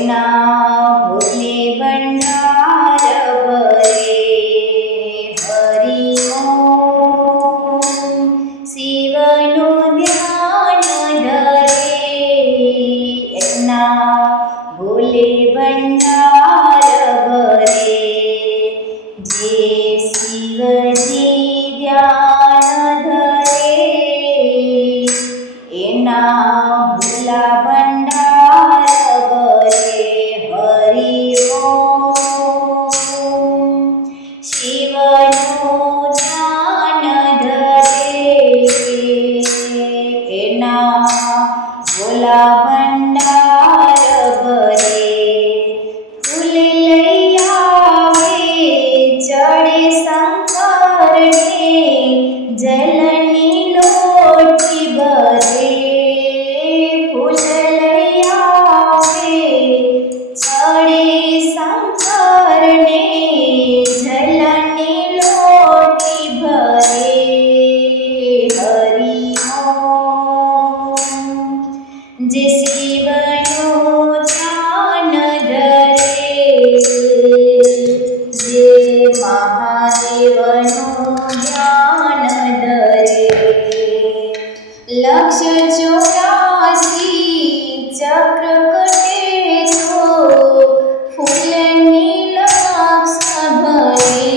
એના ભોલે ભંડાર ભરે હરિ ઓમ શિવનું ધ્યાન ધરે એના ભોલે ભંડાર ભરે જે શિવજી ધ્યાન ધરે એના ભોલા ભંડાર ભરે હરિ ઓમ શિવનું ધ્યાન ધરે એના ભોલા ભંડાર ભરે ફૂલ લઈ આવે ચડે શંકરને જલની લોટી ભરે ફૂલ લઈ આવે ચડે શંકરને જલની લોટી ભરે હરિ ઓમ જે શિવનું ધ્યાન ધરે જે મહાદેવનું ધ્યાન ધરે લક્ષ 84 ચક્ર કટે તો ફૂલની લક્ષ ભરે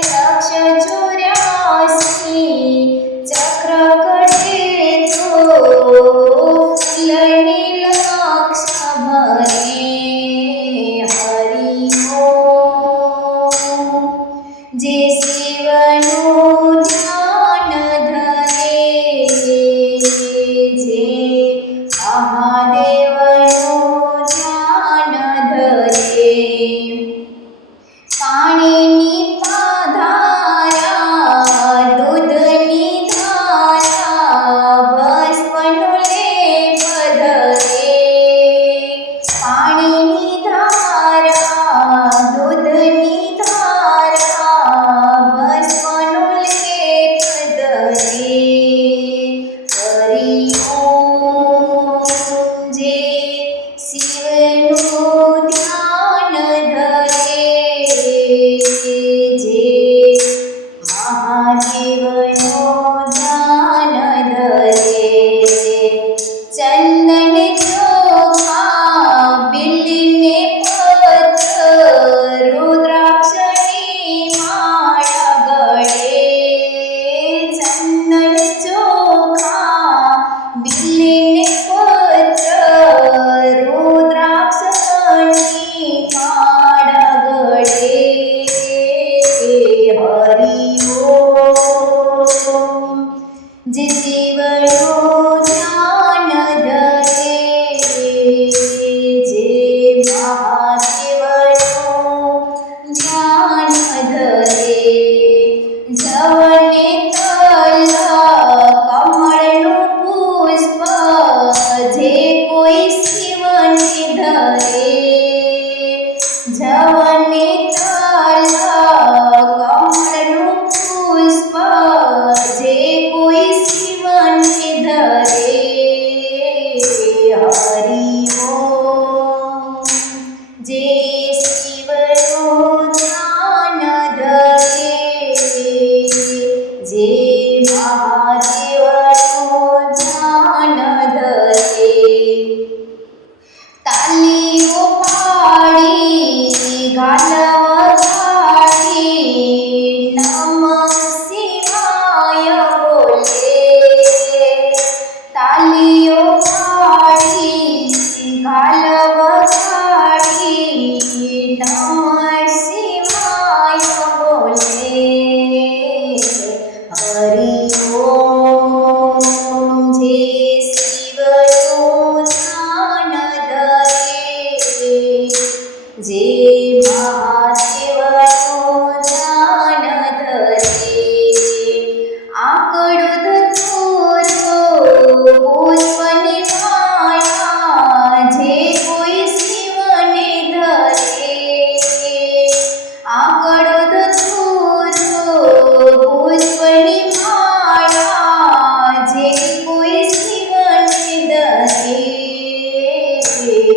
લક્ષ 84 ચક્ર કટે તો ફૂલની લક્ષ ભરે હરિ ઓમ જે શિવનું ધ્યાન ધરે જે મહાદેવનું ધ્યાન ધરે પાણીની ધારા દૂધની ધારા ભસ્મનું લેપ ધરે પાણીની ધારા દૂધની ધારા ભસ્મનું લેપ ધરે હરિ ઓમ જે શિવનું ધ્યાન ધરે જે મહાદેવનું ધ્યાન ધરે ચંદન ચોખા બિલીને પત્ર રુદ્રાક્ષની માળા ગળે ચંદન ચોખા બિલીને પત્ર રુદ્રાક્ષની માળા ગળે હરિ ઓમ જે શિવનું ધ્યાન ધરે જે મહાદેવનું ધ્યાન ધરે જવને તલ કમળનું પુષ્પ જે કોઈ શિવને ધરે જવને તલ કમળનું પુષ્પ જે કોઈ શિવને ધરે હરિ ઓમ જે શિવનું ધ્યાન ધરે જે મહાદેવનું ધ્યાન ધરે તાલીઓ પાડી ગાલ વગાડી નમઃ શિવાય બોલે તાલીઓ પાડી ગાલ વગાડી નમઃ શિવાય બોલે હરિ ઓમ જે શિવનું ધ્યાન ધરે જે મહાદેવનું ધ્યાન ધરે આકડો ધતુરો પુષ્પની માળા જે કોઈ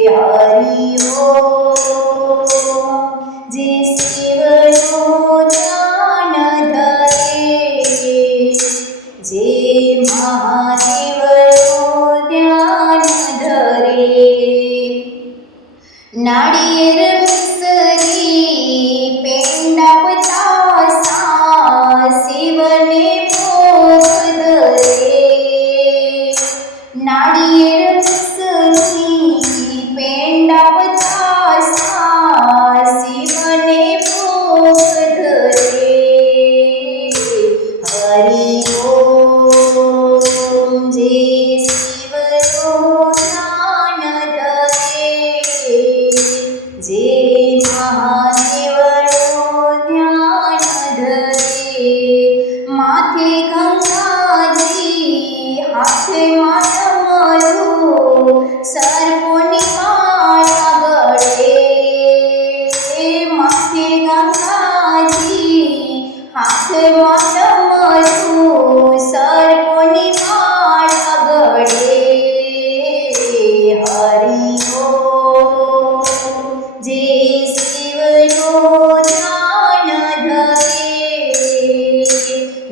હરિ ઓમ જે શિવનું ધ્યાન ધરે જે મહાદેવનું ધ્યાન ધરે નાળિયેર મિસરી પેંડા પતાસા શિવને ભોગ ધરે નાળિયેર મિસરી પેંડા પતાસા શિવને ભોગ ધરે હરિ ઓમ જે શિવનું ધ્યાન ધરે જે મહાદેવનું ધ્યાન ધરે માથે ગંગાજી હાથે ડમરું સર્પોની માળા ગળે માથે ગંગાજી હાથે ડમરું સર્પોની માળા ગળે હરિ ઓમ જે શિવનું ધ્યાન ધરે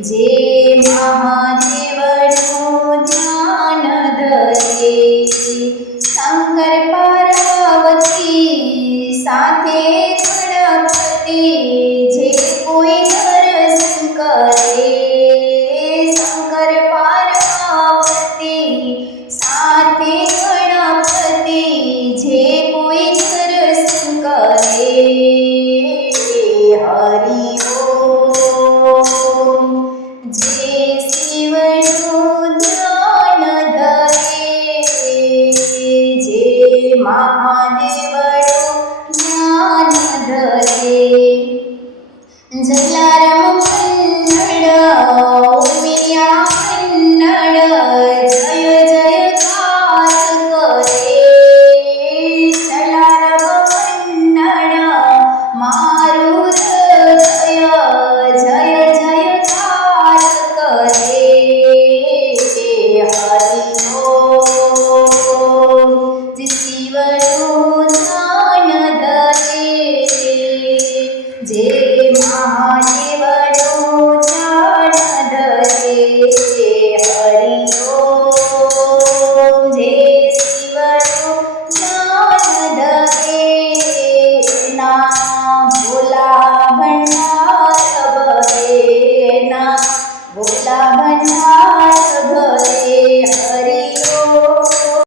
જે મહાદેવનું ધ્યાન ધરે શંકર પાર્વતી સાથે ગણપતિ જે કોઈ દર્શન કરે શંકર પાર્વતી સાથે ગણપતિ જે કોઈ દર્શન કરે હરિ ઓમ જે શિવનું ધ્યાન ધરે જે મહાદેવનું ધ્યાન ધરે જલારામ